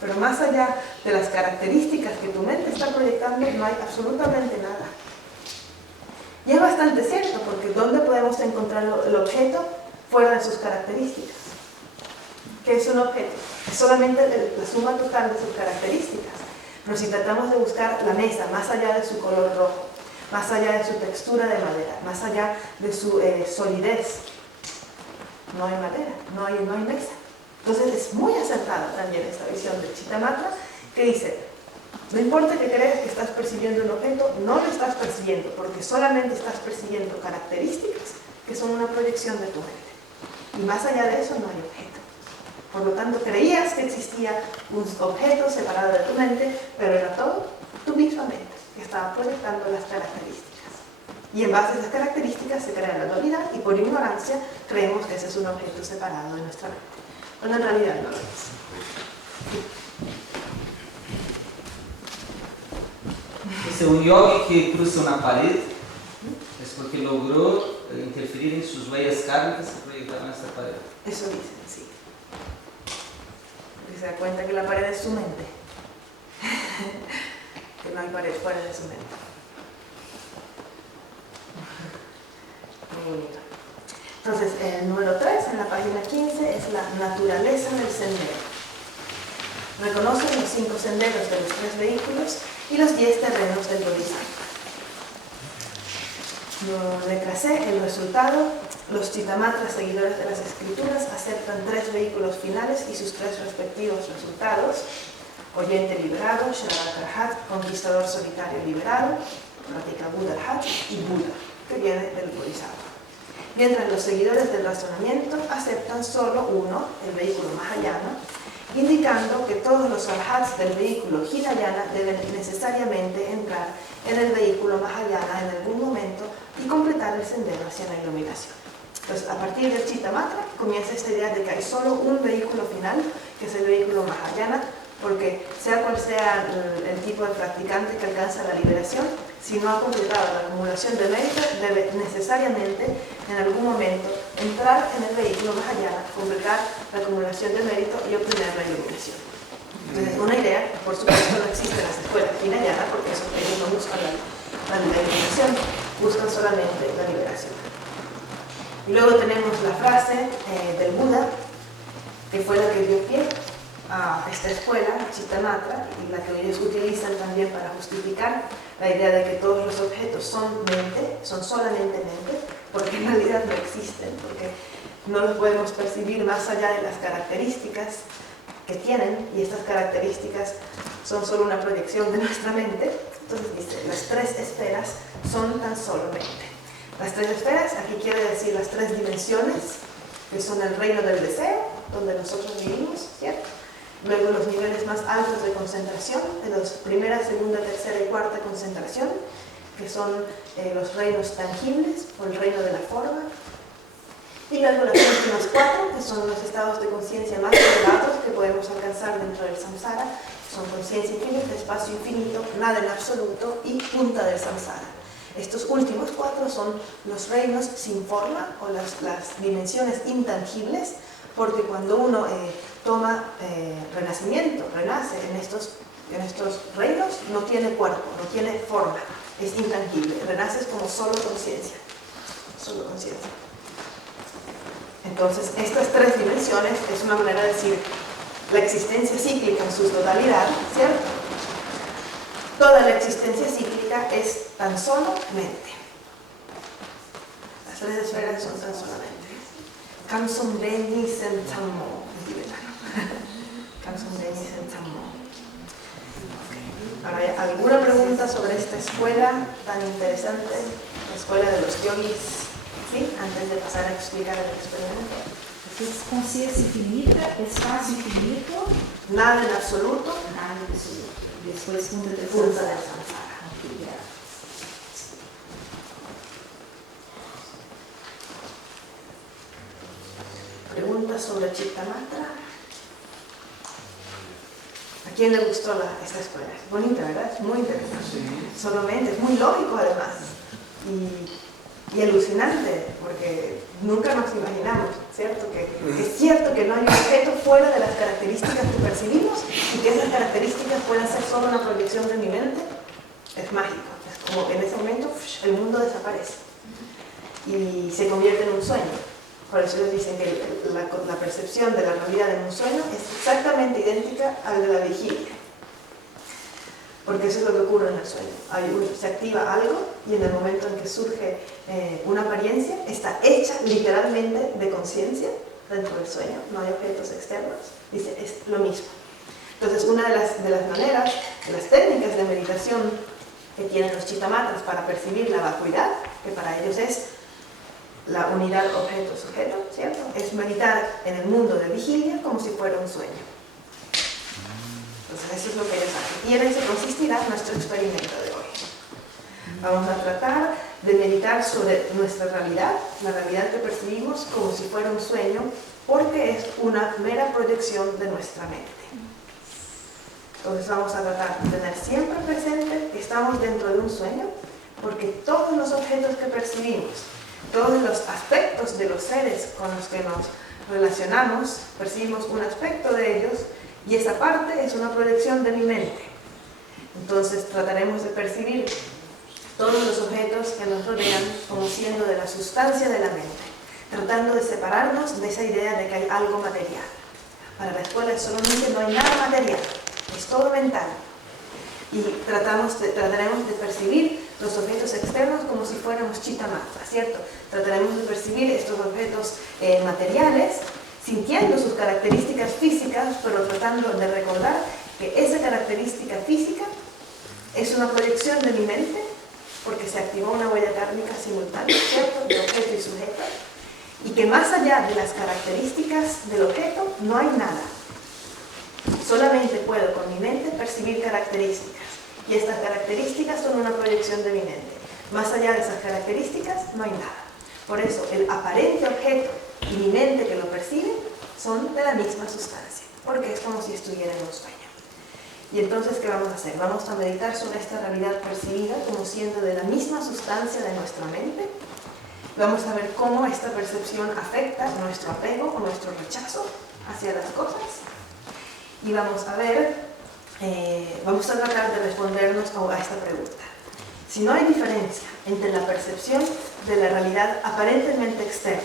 Pero más allá de las características que tu mente está proyectando, no hay absolutamente nada. Y es bastante cierto, porque ¿dónde podemos encontrar el objeto fuera de sus características? ¿Qué es un objeto? Es solamente la suma total de sus características. Pero si tratamos de buscar la mesa más allá de su color rojo, más allá de su textura de madera, más allá de su solidez, no hay madera, no hay mesa. Entonces es muy acertada también esta visión del Chittamatra, que dice, no importa que creas que estás percibiendo un objeto, no lo estás percibiendo, porque solamente estás percibiendo características que son una proyección de tu mente. Y más allá de eso no hay objeto. Por lo tanto, creías que existía un objeto separado de tu mente, pero era todo tu misma mente, que estaba proyectando las características. Y en base a esas características se crea la dualidad y por ignorancia creemos que ese es un objeto separado de nuestra mente. Cuando en realidad no lo es. Esse é um yogi que cruza uma parede, é porque logrou interferir em suas huellas kármicas que proyectaron esta parede. Eso dicen, sí. Porque se da cuenta que la pared es su mente. Que no hay pared fuera de su mente. Muy bonito. Entonces, el número 3, en la página 15, es la naturaleza del sendero. Reconocen los 5 senderos de los 3 vehículos y los 10 terrenos del Bodhisattva. Letra C, el resultado. Los Chittamatras, seguidores de las escrituras, aceptan 3 vehículos finales y sus 3 respectivos resultados. Oyente liberado, Shravaka Arhat, conquistador solitario liberado, Pratika Buddha Arhat y Buda, que viene del Bodhisattva. Mientras los seguidores del razonamiento aceptan solo uno, el vehículo Mahayana, indicando que todos los arhats del vehículo Hinayana deben necesariamente entrar en el vehículo Mahayana en algún momento y completar el sendero hacia la iluminación. Entonces, a partir del Chittamatra comienza esta idea de que hay solo un vehículo final, que es el vehículo Mahayana, porque sea cual sea el tipo de practicante que alcanza la liberación, si no ha completado la acumulación de mérito, debe necesariamente en algún momento entrar en el vehículo Mahayana, completar la acumulación de mérito y obtener la iluminación. Entonces, una idea, por supuesto, no existe en las escuelas Hinayana, porque ellos no buscan la iluminación, buscan solamente la liberación. Y luego tenemos la frase del Buda, que fue la que dio pie a esta escuela, Chittamatra, y la que ellos utilizan también para justificar la idea de que todos los objetos son mente, son solamente mente, porque en realidad no existen, porque no los podemos percibir más allá de las características que tienen, y estas características son solo una proyección de nuestra mente. Entonces dice, las 3 esferas son tan solo mente. Las 3 esferas, aquí quiere decir las 3 dimensiones, que son el reino del deseo, donde nosotros vivimos, ¿cierto? Luego los niveles más altos de concentración, de la primera, segunda, tercera y cuarta concentración, que son los reinos tangibles o el reino de la forma. Y luego las últimas 4, que son los estados de conciencia más elevados que podemos alcanzar dentro del samsara, son conciencia infinita, espacio infinito, nada en absoluto y punta del samsara. Estos últimos 4 son los reinos sin forma o las dimensiones intangibles, porque cuando uno toma renacimiento, renace en estos reinos, no tiene cuerpo, no tiene forma, es intangible, renaces como solo conciencia, solo conciencia. Entonces, estas 3 dimensiones es una manera de decir la existencia cíclica en su totalidad, ¿cierto? Toda la existencia cíclica es tan solo mente. Las 3 esferas son tan solo mente. Kamsum Beni Sentammo, en tibetano. Kamsum Beni Sentammo. Ahora, ¿hay alguna pregunta sobre esta escuela tan interesante? La escuela de los yogis ¿sí? Antes de pasar a explicar el experimento. Entonces, conciencia infinita, espacio infinito, Nada en absoluto, nada absoluto. Después punto de punta del samsara. samsara. Ok, gracias. Preguntas sobre Chittamatra. ¿A quién le gustó esta escuela? Es bonita, ¿verdad? Es muy interesante. Solamente, es muy lógico además. Y alucinante, porque nunca nos imaginamos, ¿cierto? Que es cierto que no hay un objeto fuera de las características que percibimos y que esas características pueden ser solo una proyección de mi mente. Es mágico. Es como que en ese momento el mundo desaparece y se convierte en un sueño. Por eso ellos dicen que la percepción de la realidad en un sueño es exactamente idéntica al de la vigilia. Porque eso es lo que ocurre en el sueño. Se activa algo y en el momento en que surge una apariencia, está hecha literalmente de conciencia dentro del sueño, no hay objetos externos. Dice, es lo mismo. Entonces, una de las maneras, de las técnicas de meditación que tienen los chittamatras para percibir la vacuidad, que para ellos es la unidad objeto-sujeto, ¿cierto? Es meditar en el mundo de vigilia como si fuera un sueño. Entonces eso es lo que ellos hacen. Y en eso consistirá nuestro experimento de hoy. Vamos a tratar de meditar sobre nuestra realidad, la realidad que percibimos como si fuera un sueño, porque es una mera proyección de nuestra mente. Entonces vamos a tratar de tener siempre presente que estamos dentro de un sueño, porque todos los objetos que percibimos, todos los aspectos de los seres con los que nos relacionamos, percibimos un aspecto de ellos y esa parte es una proyección de mi mente. Entonces trataremos de percibir todos los objetos que nos rodean como siendo de la sustancia de la mente, tratando de separarnos de esa idea de que hay algo material. Para la escuela solamente no hay nada material, es todo mental. Y trataremos de percibir los objetos externos como si fuéramos chittamatras, ¿cierto? Trataremos de percibir estos objetos materiales, sintiendo sus características físicas, pero tratando de recordar que esa característica física es una proyección de mi mente, porque se activó una huella kármica simultánea, ¿cierto?, de objeto y sujeto, y que más allá de las características del objeto no hay nada. Solamente puedo con mi mente percibir características, y estas características son una proyección de mi mente. Más allá de esas características no hay nada. Por eso el aparente objeto y mi mente que lo percibe son de la misma sustancia, porque es como si estuviera en un sueño. Y entonces, ¿qué vamos a hacer? Vamos a meditar sobre esta realidad percibida como siendo de la misma sustancia de nuestra mente. Vamos a ver cómo esta percepción afecta nuestro apego o nuestro rechazo hacia las cosas. Y vamos a ver, vamos a tratar de respondernos a esta pregunta. Si no hay diferencia entre la percepción de la realidad aparentemente externa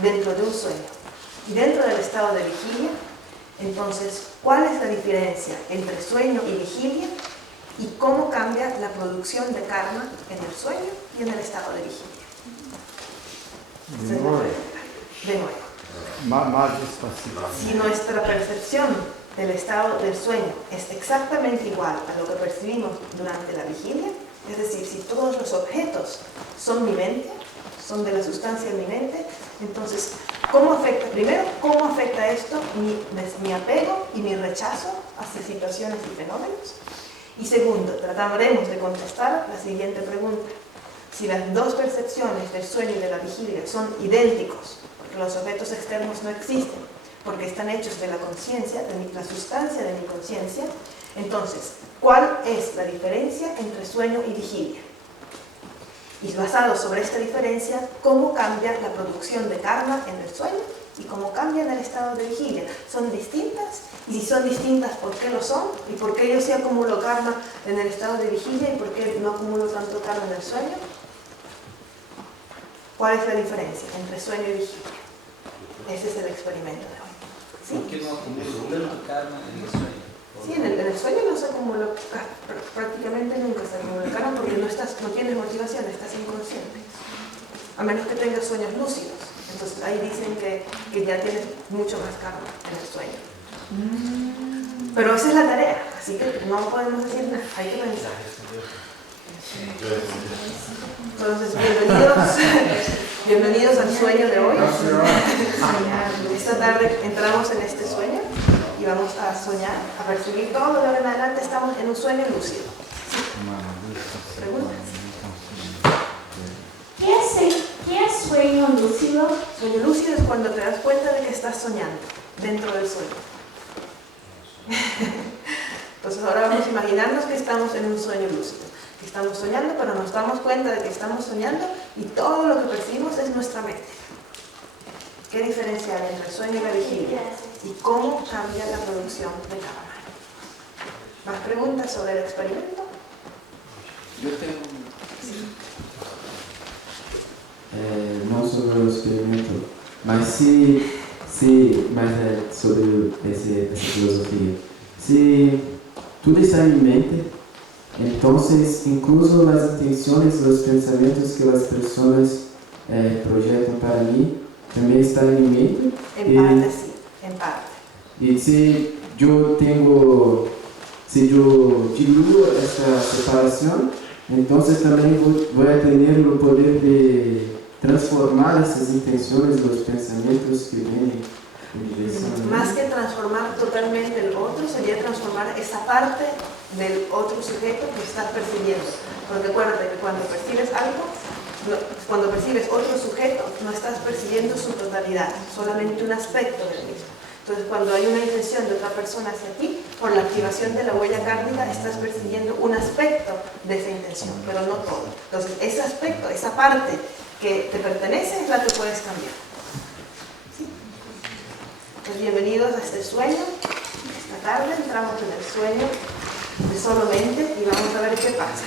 dentro de un sueño y dentro del estado de vigilia, entonces, ¿cuál es la diferencia entre sueño y vigilia? ¿Y cómo cambia la producción de karma en el sueño y en el estado de vigilia? De nuevo. De nuevo. Más despacito. Si nuestra percepción del estado del sueño es exactamente igual a lo que percibimos durante la vigilia, es decir, si todos los objetos son mi mente, son de la sustancia de mi mente, entonces, ¿cómo afecta? Primero, ¿cómo afecta esto mi apego y mi rechazo hacia situaciones y fenómenos? Y segundo, trataremos de contestar la siguiente pregunta. Si las dos percepciones del sueño y de la vigilia son idénticos, porque los objetos externos no existen, porque están hechos de la conciencia, de la sustancia de mi conciencia, entonces, ¿cuál es la diferencia entre sueño y vigilia? Y basado sobre esta diferencia, ¿cómo cambia la producción de karma en el sueño y cómo cambia en el estado de vigilia? ¿Son distintas? Y si son distintas, ¿por qué lo son? ¿Y por qué yo sí acumulo karma en el estado de vigilia y por qué no acumulo tanto karma en el sueño? ¿Cuál es la diferencia entre sueño y vigilia? Ese es el experimento de hoy. ¿Sí? ¿Por qué no acumulo tanto karma en el sueño? Sí, en el sueño no se acumula, prácticamente nunca se acumula karma porque no tienes motivación, estás inconsciente. A menos que tengas sueños lúcidos. Entonces ahí dicen que ya tienes mucho más karma en el sueño. Pero esa es la tarea, así que no podemos decir nada, hay que pensar. Entonces, bienvenidos al sueño de hoy. Esta tarde entramos en este sueño y vamos a soñar, a percibir todo. De ahora en adelante estamos en un sueño lúcido. ¿Preguntas? ¿Qué es sueño lúcido? Sueño lúcido es cuando te das cuenta de que estás soñando dentro del sueño. Entonces ahora vamos a imaginarnos que estamos en un sueño lúcido, que estamos soñando, pero nos damos cuenta de que estamos soñando y todo lo que percibimos es nuestra mente. ¿Qué diferencia hay entre el sueño y la vigilia? ¿Y cómo cambia la producción de cada mano? ¿Más preguntas sobre el experimento? Yo tengo no sobre el experimento, mas sobre esa filosofía. Si tudo está en mi mente, entonces incluso las intenciones, los pensamientos que las personas proyectan para mí, también están en mi mente. En parte sí, en parte. Y si yo diluyo esta separación, entonces también voy a tener el poder de transformar esas intenciones, los pensamientos que vienen en dirección. Más que transformar totalmente el otro, sería transformar esa parte del otro sujeto que estás percibiendo. Porque acuérdate que cuando percibes algo, cuando percibes otro sujeto, no estás percibiendo su totalidad, solamente un aspecto del mismo. Entonces, cuando hay una intención de otra persona hacia ti, por la activación de la huella kármica, estás percibiendo un aspecto de esa intención, pero no todo. Entonces, ese aspecto, esa parte que te pertenece, es la que puedes cambiar. ¿Sí? Pues bienvenidos a este sueño. Esta tarde entramos en el sueño de solo mente y vamos a ver qué pasa.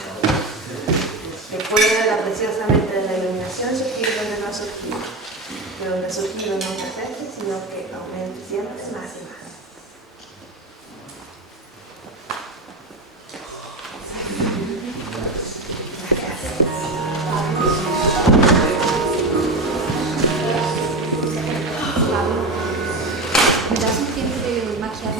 Que fuera de la preciosa mente de la iluminación surgir donde no ha surgido. Que donde ha surgido no se cese, sino que aumente siempre más y más. ¿Me das un tiempo de maquillar?